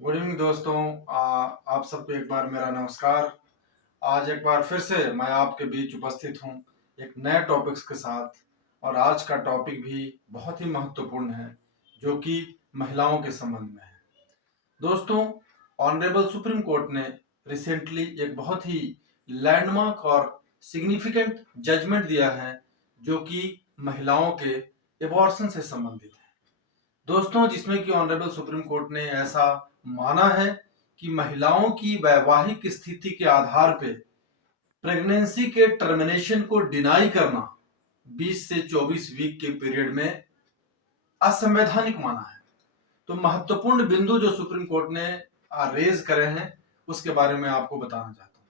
Good evening दोस्तों। आप सबको एक बार मेरा नमस्कार। आज एक बार फिर से मैं आपके बीच उपस्थित हूँ एक नए टॉपिक्स के साथ। और आज का टॉपिक भी बहुत ही महत्वपूर्ण है, जो कि महिलाओं के संबंध में है। दोस्तों, ऑनरेबल सुप्रीम कोर्ट ने रिसेंटली एक बहुत ही लैंडमार्क और सिग्निफिकेंट जजमेंट दिया है, जो कि महिलाओं के एबॉर्शन से संबंधित है। दोस्तों, जिसमें कि ऑनरेबल सुप्रीम कोर्ट ने ऐसा माना है कि महिलाओं की वैवाहिक स्थिति के आधार पे प्रेगनेंसी के टर्मिनेशन को डिनाई करना 20 से 24 वीक के पीरियड में असंवैधानिक माना है। तो महत्वपूर्ण बिंदु जो सुप्रीम कोर्ट ने रेज करे हैं, उसके बारे में आपको बताना चाहता हूं।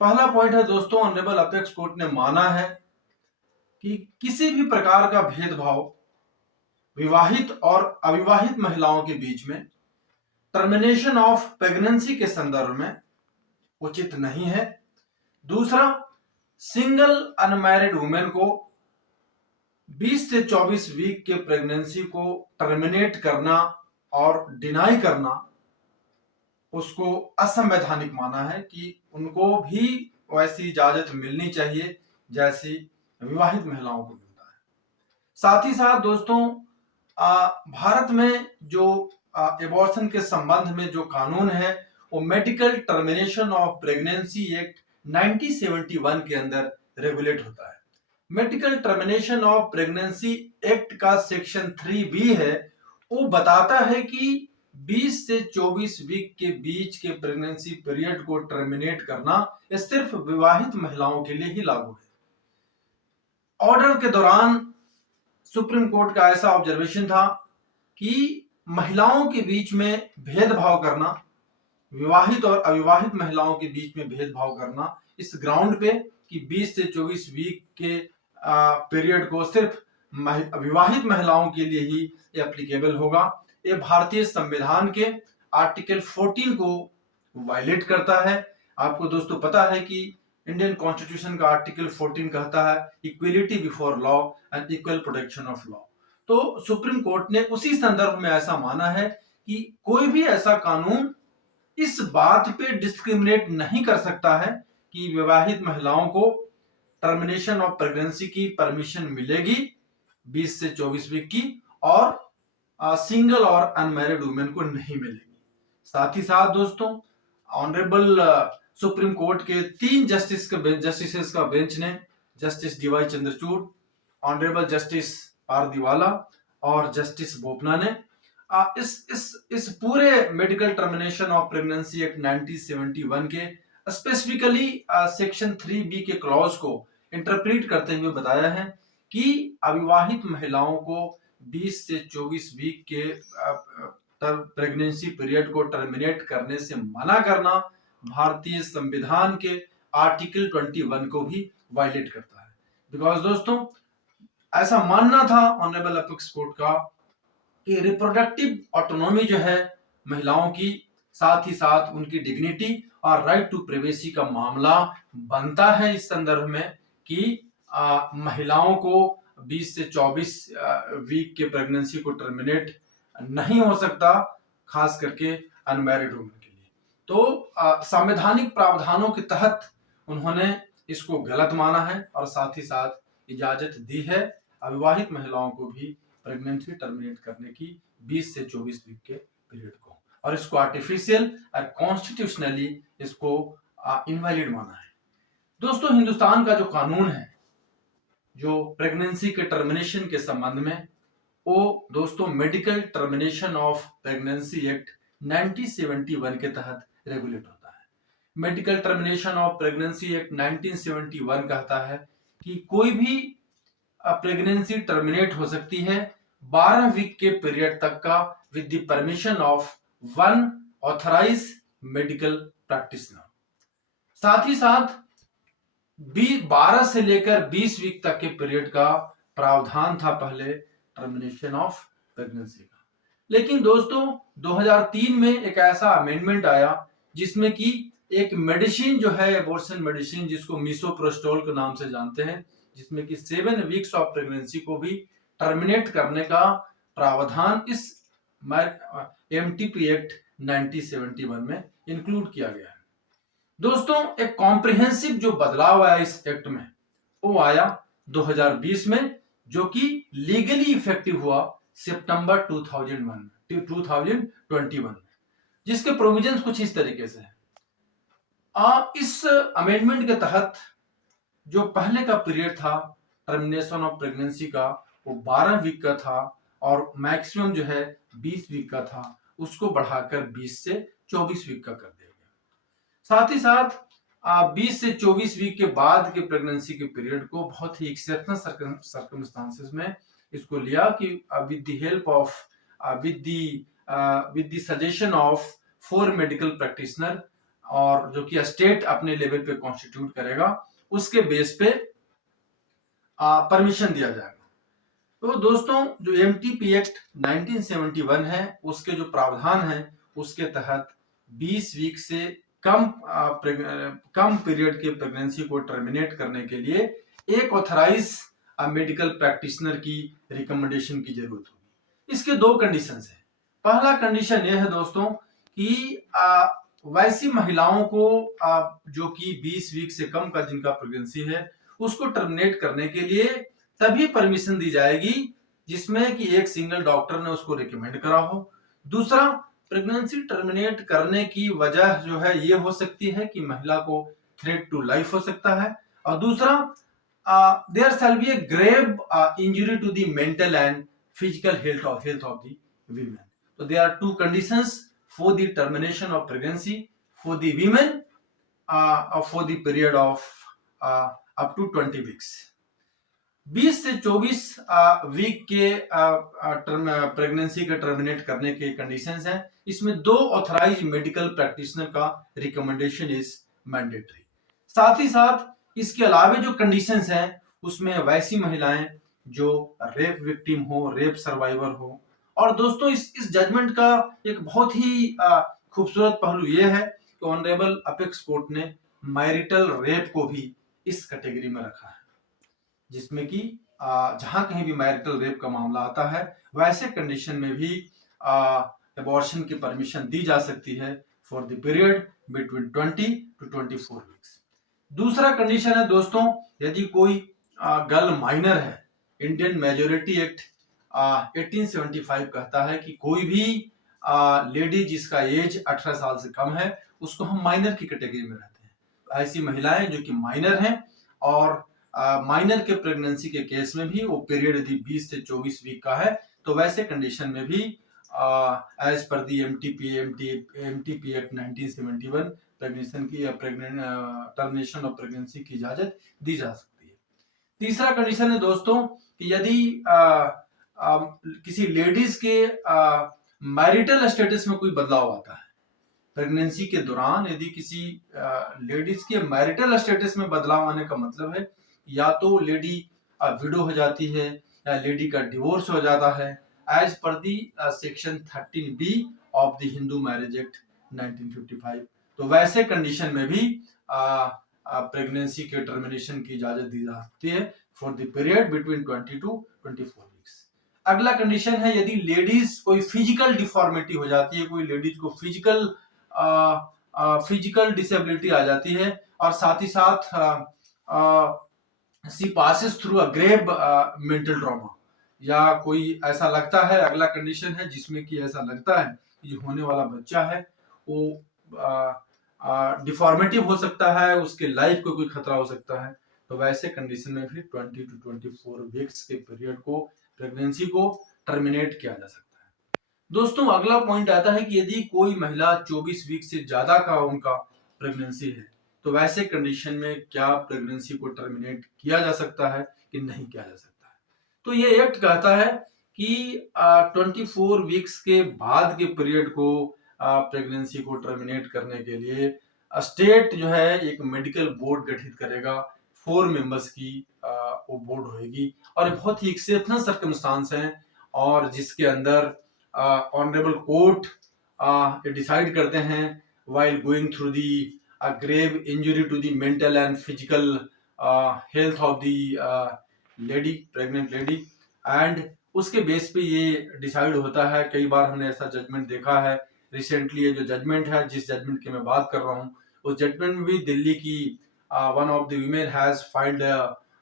पहला पॉइंट है दोस्तों, ऑनरेबल अपेक्स कोर्ट ने माना है कि किसी भी प्रकार का भेदभाव विवाहित और अविवाहित महिलाओं के बीच में टर्मिनेशन ऑफ प्रेगनेंसी के संदर्भ में उचित नहीं है। दूसरा, सिंगल अनमैरिड वुमेन को 20 से 24 वीक के प्रेगनेंसी को टर्मिनेट करना और डिनाई करना उसको असंवैधानिक माना है कि उनको भी वैसी इजाजत मिलनी चाहिए जैसी विवाहित महिलाओं को मिलता है। साथ ही साथ दोस्तों, भारत में जो एबॉर्शन के संबंध में जो कानून है वो medical termination of pregnancy act 1971 के अंदर रेगुलेट होता है। Medical termination of pregnancy act का सेक्शन 3B है, वो बताता है कि 20 से 24 वीक के बीच के प्रेगनेंसी पीरियड को टर्मिनेट करना ये सिर्फ विवाहित महिलाओं के लिए ही लागू है। ऑर्डर के दौरान सुप्रीम कोर्ट का ऐसा ऑब्जर्वेशन था कि महिलाओं के बीच में भेदभाव करना, विवाहित और अविवाहित महिलाओं के बीच में भेदभाव करना इस ग्राउंड पे कि 20 से 24 वीक के पीरियड को सिर्फ विवाहित महिलाओं के लिए ही एप्लीकेबल होगा, ये भारतीय संविधान के आर्टिकल 14 को वायलेट करता है। आपको दोस्तों पता है कि इंडियन कॉन्स्टिट्यूशन का आर्टिकल 14 कहता है equality before law and equal protection of law. तो सुप्रीम कोर्ट ने उसी संदर्भ में ऐसा माना है कि कोई भी ऐसा कानून इस बात पे डिस्क्रिमिनेट नहीं कर सकता है कि विवाहित महिलाओं को टर्मिनेशन ऑफ प्रेगनेंसी की परमिशन मिलेगी 20 से 24 वीक की, और सिंगल और अनमैरिड वुमेन को नहीं मिलेगी। साथ ही साथ दोस्तों, ऑनरेबल सुप्रीम कोर्ट के 3 जस्टिसेस का बेंच ने, justice D Y Chandrachud, honourable justice Pardiwala और जस्टिस बोपना ने इस पूरे medical termination of pregnancy act 1971 के स्पेसिफिकली सेक्शन 3B के क्लॉज को इंटरप्रेट करते हुए बताया है कि अविवाहित महिलाओं को 20 से 24 वीक के प्रेगनेंसी पीरियड को टर्मिनेट करने से मना करना भारतीय संविधान के आर्टिकल 21 को भी वायलेट करता है। बिकॉज दोस्तों, ऐसा मानना था ऑनरेबल अपेक्स कोर्ट का कि रिप्रोडक्टिव ऑटोनॉमी जो है महिलाओं की, साथ ही साथ उनकी डिग्निटी और राइट टू प्राइवेसी का मामला बनता है इस संदर्भ में कि महिलाओं को 20 से 24 वीक के प्रेगनेंसी को टर्मिनेट नहीं हो सकता, खास करके अनमैरिड वुमेन के लिए। तो संवैधानिक प्रावधानों के तहत उन्होंने इसको गलत माना है और साथ ही साथ इजाजत दी है अविवाहित महिलाओं को भी प्रेगनेंसी टर्मिनेट करने की 20 से 24 वीक के पीरियड को, और इसको आर्टिफिशियल और कॉन्स्टिट्यूशनली इसको इनवैलिड माना है। दोस्तों, हिंदुस्तान का जो कानून है जो प्रेगनेंसी के टर्मिनेशन के संबंध में, वो दोस्तों medical termination of pregnancy act 1971 के तहत रेगुलेट होता है। Medical termination of pregnancy act 1971 कहता है कि कोई भी प्रेगनेंसी टर्मिनेट हो सकती है 12 वीक के पीरियड तक का with the permission of one authorise medical practitioner. साथ ही साथ 12 से लेकर 20 वीक तक के पीरियड का प्रावधान था पहले टर्मिनेशन ऑफ प्रेगनेंसी का। लेकिन दोस्तों 2003 में एक ऐसा अमेंडमेंट आया जिसमें कि एक मेडिसिन जो है एबॉर्शन मेडिसिन, जिसको मिसोप्रोस्टोल के नाम से जानते हैं, जिसमें कि 7 वीक्स ऑफ प्रेगनेंसी को भी टर्मिनेट करने का प्रावधान इस MTP एक्ट 1971 में इंक्लूड किया गया है। दोस्तों, एक कॉम्प्रिहेंसिव जो बदलाव आया इस एक्ट में वो आया 2020 में, जो कि लीगली इफेक्टिव हुआ सितंबर 2021 में, जिसके प्रोविजंस कुछ इस तरीके से है। इस अमेंडमेंट के तहत जो पहले का पीरियड था टर्मिनेशन ऑफ प्रेगनेंसी का, वो 12 वीक का था और मैक्सिमम जो है 20 वीक का था, उसको बढ़ाकर 20 से 24 वीक का कर दिया गया। साथ ही साथ 20 से 24 वीक के बाद के प्रेगनेंसी के पीरियड को बहुत ही एक्सेप्शनल सर्कमस्टांसेस में इसको लिया कि with the help of with the suggestion of 4 medical practitioner, और जो कि स्टेट अपने लेवल पे कॉन्स्टिट्यूट करेगा, उसके बेस पे परमिशन दिया जाएगा। तो दोस्तों, जो एमटीपी एक्ट 1971 है, उसके जो प्रावधान है उसके तहत 20 वीक से कम पीरियड के प्रेगनेंसी को टर्मिनेट करने के लिए एक ऑथराइज मेडिकल प्रैक्टिशनर की रिकमेंडेशन की जरूरत होगी। इसके 2 कंडीशंस है। पहला कंडीशन यह है दोस्तों कि वैसी महिलाओं को जो कि 20 वीक से कम का जिनका प्रेगनेंसी है, उसको टर्मिनेट करने के लिए तभी परमिशन दी जाएगी जिसमें कि एक सिंगल डॉक्टर ने उसको रिकमेंड करा हो। दूसरा, प्रेगनेंसी टर्मिनेट करने की वजह जो है ये हो सकती है कि महिला को थ्रेट टू लाइफ हो सकता है, और दूसरा, there shall be a grave injury to the mental and physical health of the women. तो there are 2 conditions for the termination of pregnancy for the women for the period of up to 20 weeks। 20 से 24 week के pregnancy के terminate करने के conditions हैं। इसमें 2 authorise medical practitioner का recommendation is mandatory. साथ ही साथ इसके अलावा जो कंडीशंस हैं उसमें वैसी महिलाएं जो रेप विक्टिम हो, रेप सर्वाइवर हो। और दोस्तों, इस जजमेंट का एक बहुत ही खूबसूरत पहलू यह है कि ऑनरेबल अपेक्स कोर्ट ने मैरिटल रेप को भी इस कैटेगरी में रखा है, जिसमें कि जहां कहीं भी मैरिटल रेप का मामला आता है वैसे कंडीशन में भी अबॉर्शन की परमिशन दी जा सकती है for the period between 20 to 24 weeks. दूसरा कंडीशन है दोस्तों, यदि कोई गर्ल माइनर है, इंडियन मेजोरिटी एक्ट 1875 कहता है कि कोई भी लेडी जिसका एज 18 साल से कम है उसको हम माइनर की कैटेगरी में रहते हैं। ऐसी महिलाएं जो कि माइनर हैं और माइनर के प्रेगनेंसी के केस में भी वो पीरियड यदि 20 से 24 वीक का है, तो वैसे कंडीशन में भी एज पर दी एमटीपी एक्ट 1971 प्रेगनेंसी की टर्मिनेशन ऑफ प्रेगनेंसी की इजाजत दी जा सकती है। तीसरा कंडीशन है दोस्तों कि यदि किसी लेडीज के मैरिटल स्टेटस में कोई बदलाव आता है प्रेगनेंसी के दौरान, यदि किसी लेडीज के मैरिटल स्टेटस में बदलाव आने का मतलब है या तो लेडी विडो हो जाती है या लेडी का डिवोर्स हो जाता है as per the section 13B of the Hindu marriage act 1955। तो वैसे कंडीशन में भी प्रेगनेंसी के टर्मिनेशन की इजाजत दी जा सकती है for the period between 20 to 24 weeks. अगला कंडीशन है यदि लेडीज कोई फिजिकल डिफॉर्मिटी हो जाती है, कोई लेडीज को फिजिकल डिसेबिलिटी आ जाती है और साथ ही साथ she passes through a grave mental trauma, या कोई ऐसा लगता है, अगला कंडीशन है जिसमें कि ऐसा लगता है कि जो होने वाला बच्चा है वो डिफॉर्मेटिव हो सकता है, उसके लाइफ को कोई खतरा हो सकता है, तो वैसे कंडीशन में भी 20 to 24 वीक्स के पीरियड को प्रेगनेंसी को टर्मिनेट किया जा सकता है। दोस्तों, अगला पॉइंट आता है कि यदि कोई महिला 24 वीक से ज्यादा का उनका प्रेगनेंसी है, तो वैसे कंडीशन में क्या प्रेगनेंसी को टर्मिनेट किया जा सकता है कि नहीं किया जा सकता है। तो ये एक्ट कहता है कि 24 वीक्स के बाद के पीरियड को प्रेगनेंसी को टर्मिनेट करने के लिए स्टेट जो है एक मेडिकल बोर्ड गठित करेगा, 4 मेंबर्स की वो बोर्ड होगी और बहुत ही एक्सेप्शनल सर्कमस्टांस हैं और जिसके अंदर ऑनरेबल कोर्ट डिसाइड करते हैं while going through the grave injury to the mental and physical health of the pregnant lady, and उसके बेस पे ये डिसाइड होता है। कई बार हमने ऐसा जजमेंट देखा है रिसेंटली ये जो जजमेंट है, जिस जजमेंट की मैं बात कर रहा हूँ, उस जजमेंट में भी दिल्ली की one of the women has filed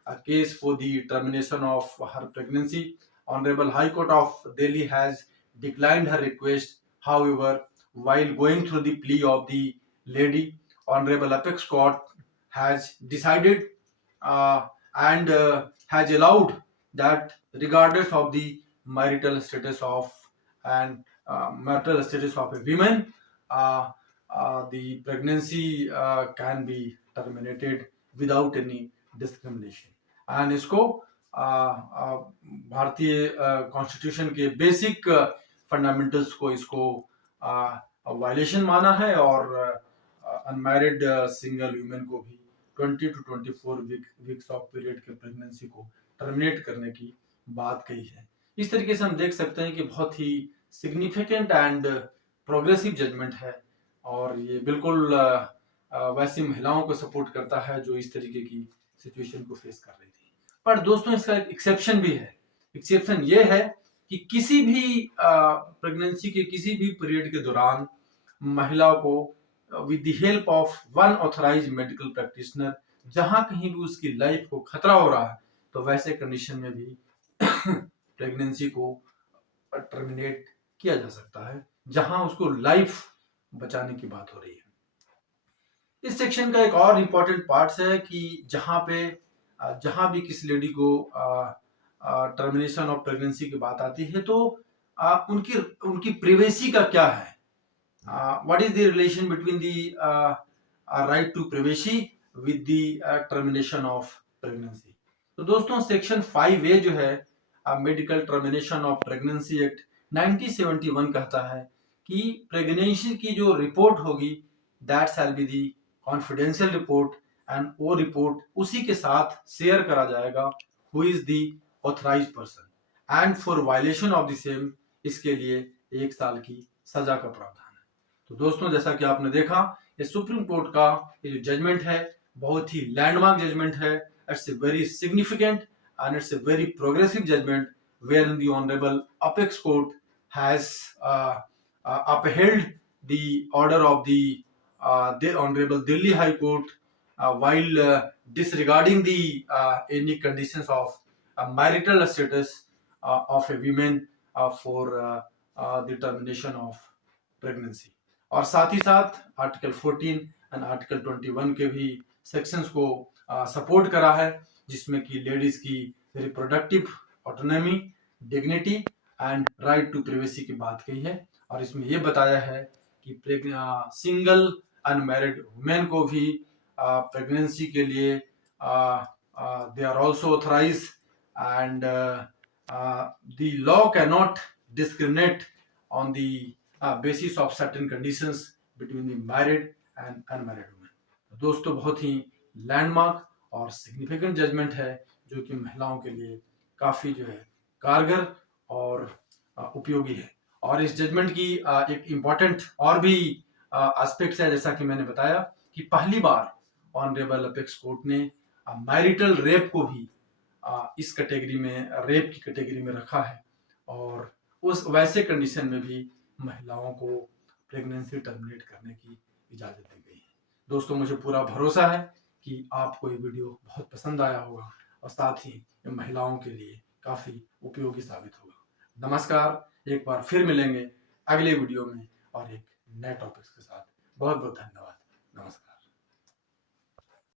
a case for the termination of her pregnancy. Honorable High Court of Delhi has declined her request. However, while going through the plea of the lady, Honorable Apex Court has decided and has allowed that regardless of the marital status of marital status of a woman, uh, the pregnancy can be terminated without any discrimination and इसको भारतीय constitution के basic fundamentals को इसको violation माना है और unmarried single women को भी 20 to 24 वीक्स ऑफ पीरियड के प्रेगनेंसी को टर्मिनेट करने की बात कही है। इस तरीके से हम देख सकते हैं कि बहुत ही सिग्निफिकेंट एंड प्रोग्रेसिव जजमेंट है और ये बिल्कुल वैसी महिलाओं को सपोर्ट करता है जो इस तरीके की सिचुएशन को फेस कर रही थी। पर दोस्तों इसका एक एक्सेप्शन भी है। एक्सेप्शन ये है कि किसी भी प्रेगनेंसी के किसी भी पीरियड के दौरान महिला को with the help of one authorised medical practitioner जहां कहीं भी उसकी लाइफ को खतरा हो रहा है तो वैसे कंडीशन में भी प्रेगनेंसी को टर्मिनेट किया जा सकता है जहां उसको लाइफ बचाने की बात हो रही है। इस सेक्शन का एक और इम्पोर्टेंट पार्ट है कि जहां भी किसी लेडी को टर्मिनेशन ऑफ प्रेगनेंसी की बात आती है तो उनकी उनकी प्रिवेसी का क्या है, what is the relation between the right to privacy with the termination of pregnancy. तो दोस्तों सेक्शन 5A जो है medical termination of pregnancy act 1971 कहता है कि प्रेगनेंसी की जो रिपोर्ट होगी that shall be the confidential report and वो रिपोर्ट उसी के साथ शेयर करा जाएगा who is the authorised person and for violation of the same इसके लिए 1 साल की सजा का प्रावधान है। तो दोस्तों जैसा कि आपने देखा ये सुप्रीम कोर्ट का ये जो जजमेंट है बहुत ही लैंडमार्क जजमेंट है। It's a very significant and it's a very progressive judgment where in the honourable apex court has upheld the order of the Honorable Delhi High Court while disregarding the any conditions of marital status of a woman for the termination of pregnancy। और साथ ही साथ article 14 and article 21 के भी sections को support करा है जिसमें कि लेडीज की reproductive autonomy, dignity and right to privacy की बात कही है और इसमें यह बताया है कि सिंगल अनमैरिड वुमेन को भी प्रेगनेंसी के लिए they are also authorised and the law can not discriminate on the basis of certain conditions between the married and unmarried women. दोस्तों बहुत ही लैंडमार्क और सिग्निफिकेंट जजमेंट है जो कि महिलाओं के लिए काफी जो है कारगर और उपयोगी है। और इस जजमेंट की एक इम्पॉर्टेंट और भी एस्पेक्ट्स है जैसा कि मैंने बताया कि पहली बार ऑनरेबल अपेक्स कोर्ट ने मैरिटल रेप को भी इस कैटेगरी में रेप की कैटेगरी में रखा है और उस वैसे कंडीशन में भी महिलाओं को प्रेगनेंसी टर्मिनेट करने की इजाजत दी गई है। दोस्तों मुझे पूरा भरोसा है कि आपको ये वीडियो बहुत पसंद आया होगा और साथ ही महिलाओं के लिए काफी उपयोगी साबित होगा। नमस्कार, एक बार फिर मिलेंगे अगले वीडियो में और एक नए टॉपिक्स के साथ। बहुत बहुत धन्यवाद। नमस्कार।